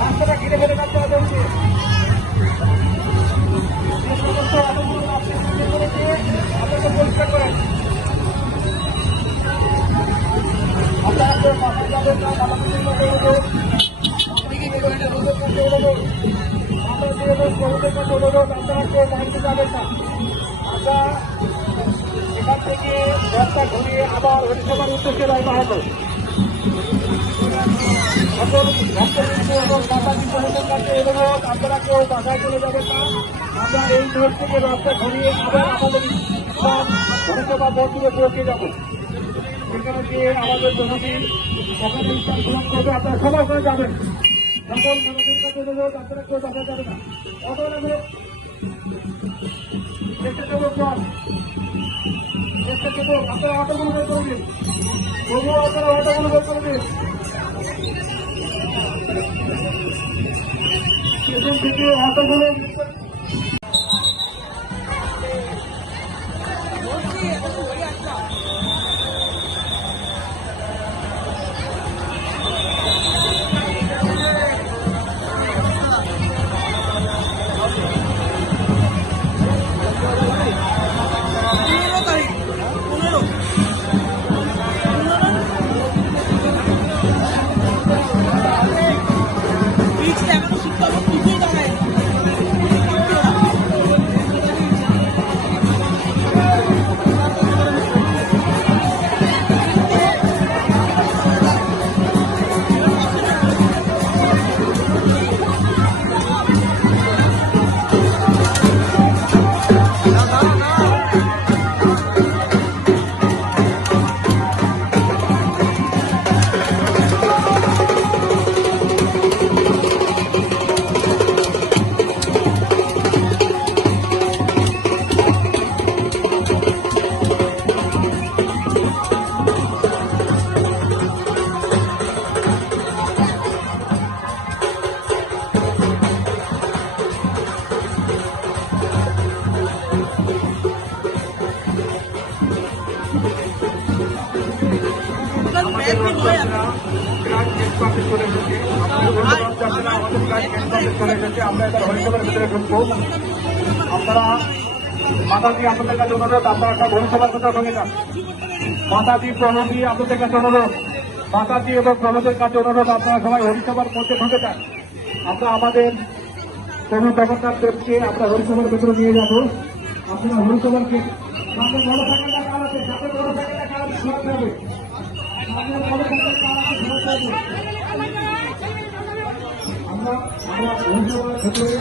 রাস্তাটা ঘিরে ফেলে কাটতে হবে পরিষ্কার করেন। আপনারা কেউ মাথা যাবেন না, মাথা দিয়ে আপনারা কেউ বাড়িতে যাবেন না। আমরা এখান থেকে রাস্তা ঘুরিয়ে আবার হরিসভার উদ্দেশ্যে রওনা হবো। এখন ভক্তবৃন্দ এবং মাতাজি প্রভুদের কাছে অনুরোধ, আপনারা কেউ বাসায় চলে যাবেন না। আমরা এই মোড় থেকে রাস্তা ঘুরিয়ে আবার আমাদের হরিসভা মন্দিরে পৌঁছে যাবো। সেখানে গিয়ে আমাদের জনগণ সকালে স্থান গ্রহণ করবে। আপনারা সবাই করে যাবেন। সকল জনগণের কাছে অনুরোধ, আপনারা কেউ বাসায় যাবে না। অটো নেবে চেষ্টা করবো চেষ্টা করবো আপনারা অটোগুলো বের করে দিন। তবুও আপনারা অটোগুলো বের করে দিন। পেছন থেকে অটোগুলো আপনারা মাতাজি আপনাদের কাছে অনুরোধ, আপনারা সব হরিসভার কথা ভেঙে যান। মাতাজি প্রভৃতি আপনাদের কাছে অনুরোধ, মাতাজি এবং প্রভুদের কাছে অনুরোধ, আপনারা সবাই হরিসভার মধ্যে ঢুকে যান। আমরা আমাদের প্রভু জগন্নাথ দেবকে আমরা হরিসভার ভেতরে নিয়ে যাবো। আপনারা হরিসভারকে সামনে বড় থাকাটা কার আছে, সামনে বড় থাকাটা কার আছে, সরাতে হবে। সামনে বড় থাকাটা কার আছে, সরাতে হবে। আমরা হরিসভার ভেতরে